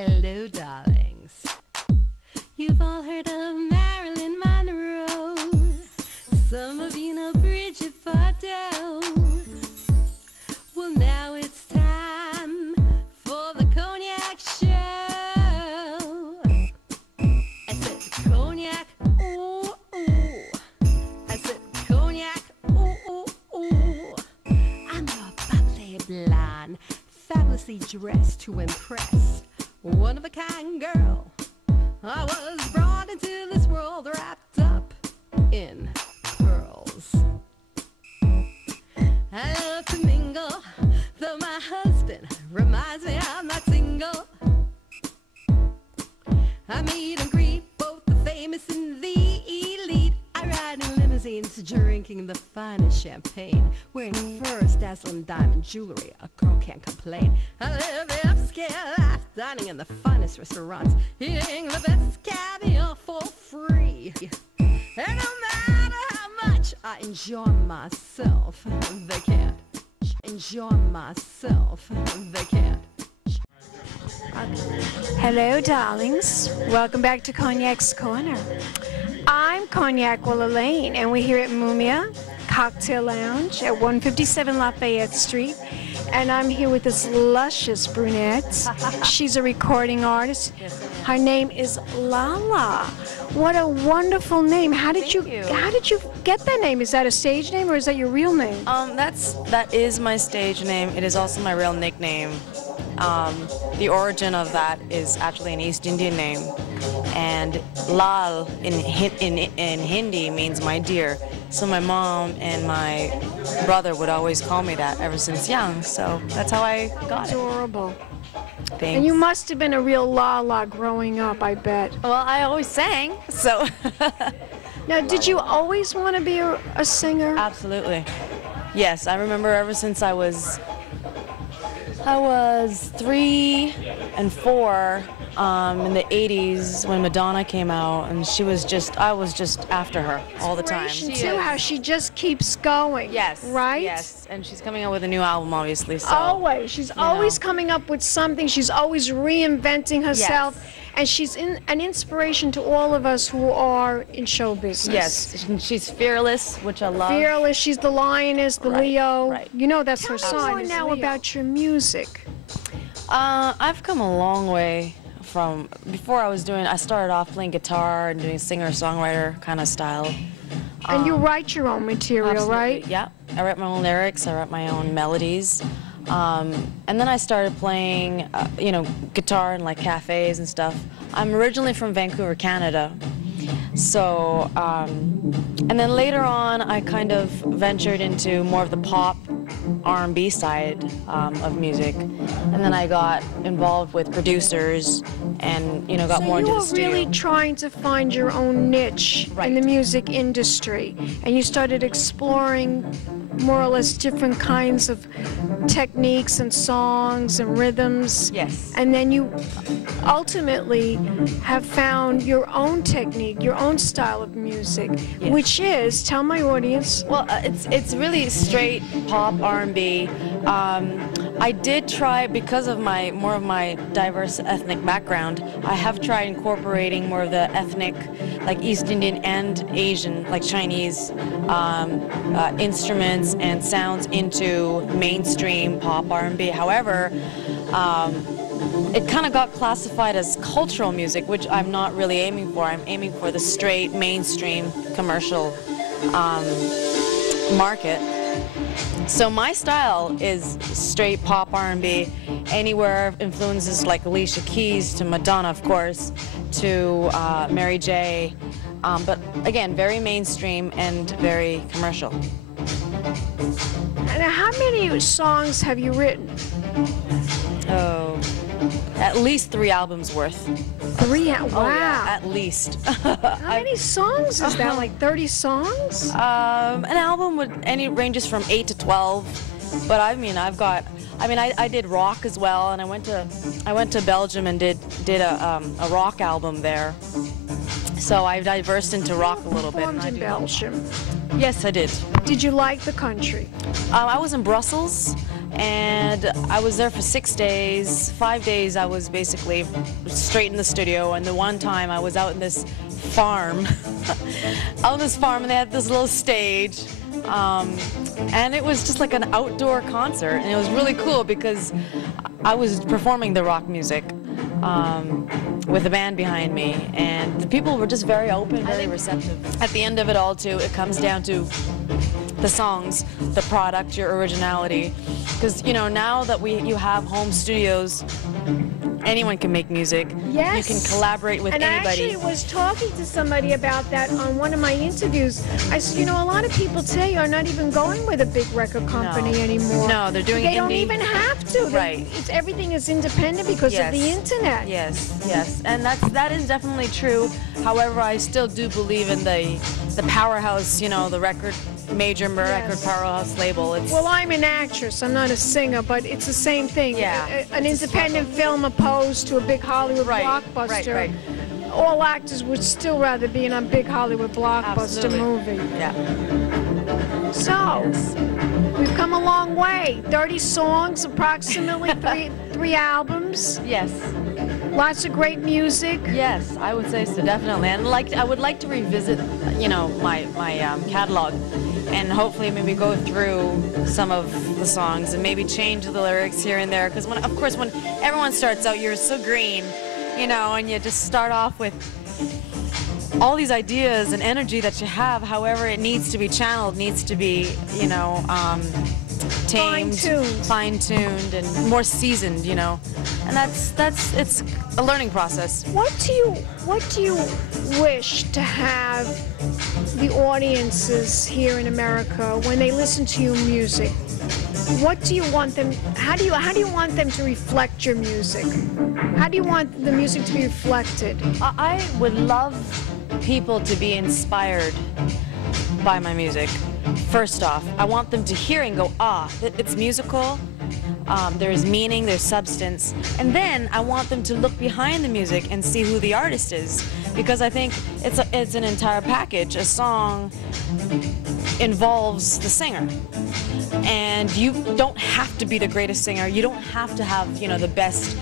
Hello, darlings. You've all heard of Marilyn Monroe. Some of you know Bridget Bardot. Well, now it's time for the Cognac Show. I said cognac, ooh, ooh. I said cognac, ooh, ooh, ooh. I'm a bubbly blonde, fabulously dressed to impress. One-of-a-kind girl. I was brought into this world wrapped up in pearls. I love to mingle, though my husband reminds me I'm not single. I meet and greet both the famous and the elite. I ride in limousines, drinking the finest champagne, wearing furs, dazzling diamond jewelry. A girl can't complain. I live the upscale life, dining in the finest restaurants, eating the best caviar for free. And no matter how much I enjoy myself, they can't enjoy myself. They can't. Hello, darlings. Welcome back to Cognac's Corner. I'm Cognac Wellerlane, and we're here at Moomia Cocktail Lounge at 157 Lafayette Street. And I'm here with this luscious brunette. She's a recording artist. Her name is LaLa. What a wonderful name. How did you get that name? Is that a stage name or is that your real name? That is my stage name. It is also my real nickname. The origin of that is actually an East Indian name, and Lal in Hindi means my dear. So my mom and my brother would always call me that ever since young. So that's how I got it. Adorable. Thanks. And you must have been a real LaLa growing up, I bet. Well, I always sang, so. Now, did you always want to be a singer? Absolutely. Yes, I remember ever since I was 3 and 4 in the 80s when Madonna came out, and I was just after her all the time. Too, how she just keeps going. Yes. Right? Yes, and she's coming out with a new album, obviously. So, always. She's always coming up with something. She's always reinventing herself. Yes. And she's an inspiration to all of us who are in show business. Yes, she's fearless, which I love. Fearless. She's the lioness, the Leo. Right. You know that's her Tell sign. me Now about your music. I've come a long way from before. I started off playing guitar and doing singer-songwriter kind of style. And you write your own material, Absolutely. right? Yeah, I write my own lyrics. I write my own melodies. And then I started playing, guitar in like cafes and stuff. I'm originally from Vancouver, Canada. So, and then later on, I kind of ventured into more of the pop R&B side of music. And then I got involved with producers and, got more into the studio. You were really trying to find your own niche in the music industry. And you started exploring more or less different kinds of techniques and songs and rhythms. Yes. And then you ultimately have found your own technique, your own style of music, which is, tell my audience. Well, it's really straight pop R&B. I did try, because of more of my diverse ethnic background, I have tried incorporating more of the ethnic, like East Indian and Asian, like Chinese instruments and sounds into mainstream pop R&B. However, it kind of got classified as cultural music, which I'm not really aiming for. I'm aiming for the straight mainstream commercial market. So my style is straight pop R&B, anywhere influences like Alicia Keys to Madonna, of course, to Mary J. But again, very mainstream and very commercial. And how many songs have you written? Oh, at least 3 albums worth. 3? Wow. Oh, yeah, at least. How many songs is that? Like 30 songs? An album ranges from 8 to 12. But I did rock as well, and I went to Belgium and did a rock album there. So I've diversed into rock a little bit. Performed in Belgium. Yes, I did. Did you like the country? I was in Brussels. And I was there for 6 days. 5 days I was basically straight in the studio, and the one time I was out in this farm, and they had this little stage, and it was just like an outdoor concert, and it was really cool because I was performing the rock music with a band behind me, and the people were just very open, very receptive. At the end of it all, too, it comes down to the songs, the product, your originality. Because, you know, now that you have home studios, anyone can make music. Yes. You can collaborate with anybody. And I actually was talking to somebody about that on one of my interviews. I said, you know, a lot of people today are not even going with a big record company anymore. No, they're doing They indie. don't even have to. Right. Everything is independent because of the internet. Yes, yes. And that is definitely true. However, I still do believe in the powerhouse, you know, the major record powerhouse label. Well, I'm an actress. I'm not a singer, but it's the same thing. Yeah. An independent film opposed to a big Hollywood blockbuster. Right. All actors would still rather be in a big Hollywood blockbuster Absolutely. movie. Yeah. So, we've come a long way. 30 songs, approximately three albums. Yes. Lots of great music. Yes, I would say so, definitely. And I would like to revisit, you know, my catalog, and hopefully maybe go through some of the songs and maybe change the lyrics here and there. Because of course, when everyone starts out, you're so green, you know, and you just start off with all these ideas and energy that you have. However, it needs to be channeled, needs to be, you know, tamed, fine-tuned, and more seasoned, you know. And it's a learning process. What do you wish to have the audiences here in America when they listen to your music? What do you want them? How do you want them to reflect your music? How do you want the music to be reflected? I would love people to be inspired by my music. First off, I want them to hear and go, it's musical. There's meaning, there's substance. And then I want them to look behind the music and see who the artist is. Because I think it's an entire package. A song involves the singer. And you don't have to be the greatest singer. You don't have to have, you know, the best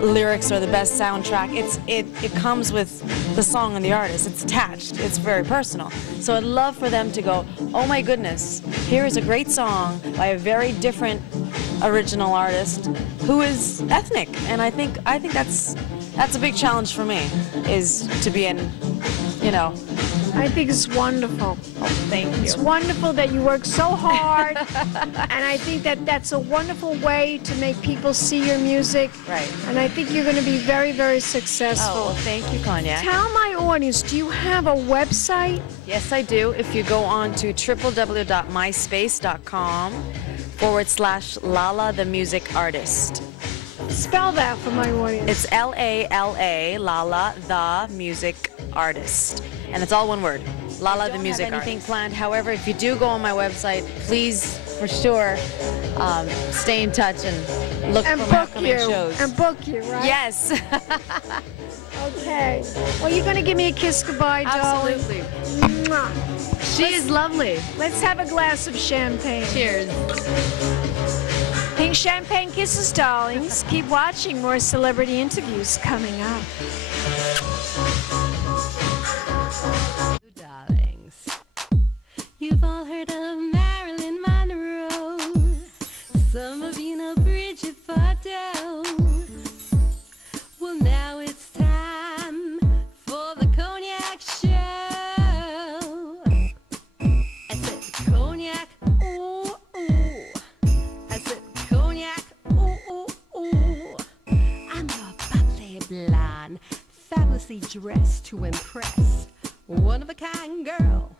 lyrics or the best soundtrack. It comes with the song and the artist. It's attached. It's very personal. So I'd love for them to go, oh my goodness, here is a great song by a very different original artist who is ethnic. And I think that's a big challenge for me, is to be in, you know. I think it's wonderful. Oh, thank you. It's wonderful that you work so hard, and I think that's a wonderful way to make people see your music. Right. And I think you're going to be very, very successful. Oh, well, thank you, Cognac. Tell my audience, do you have a website? Yes, I do. If you go on to www.myspace.com/LaLa the Music Artist. Spell that for my audience. It's LaLa, LaLa the Music Artist. And it's all one word. LaLa the Music Artist. Anything planned. However, if you do go on my website, please, for sure, stay in touch and look for my upcoming shows. And book you, right? Yes. Okay. Well, you're going to give me a kiss goodbye, darling? Absolutely. Mwah. She is lovely. Let's have a glass of champagne. Cheers. Pink champagne kisses, darlings. Keep watching. More celebrity interviews coming up. Darlings, you've all heard of Marilyn Monroe. Some of you know Bridget Bardot. Well, now it's time for the Cognac Show. I said cognac, ooh, ooh. I said cognac, ooh, ooh, ooh. I'm a bubbly blonde, fabulously dressed to impress. One of a kind girl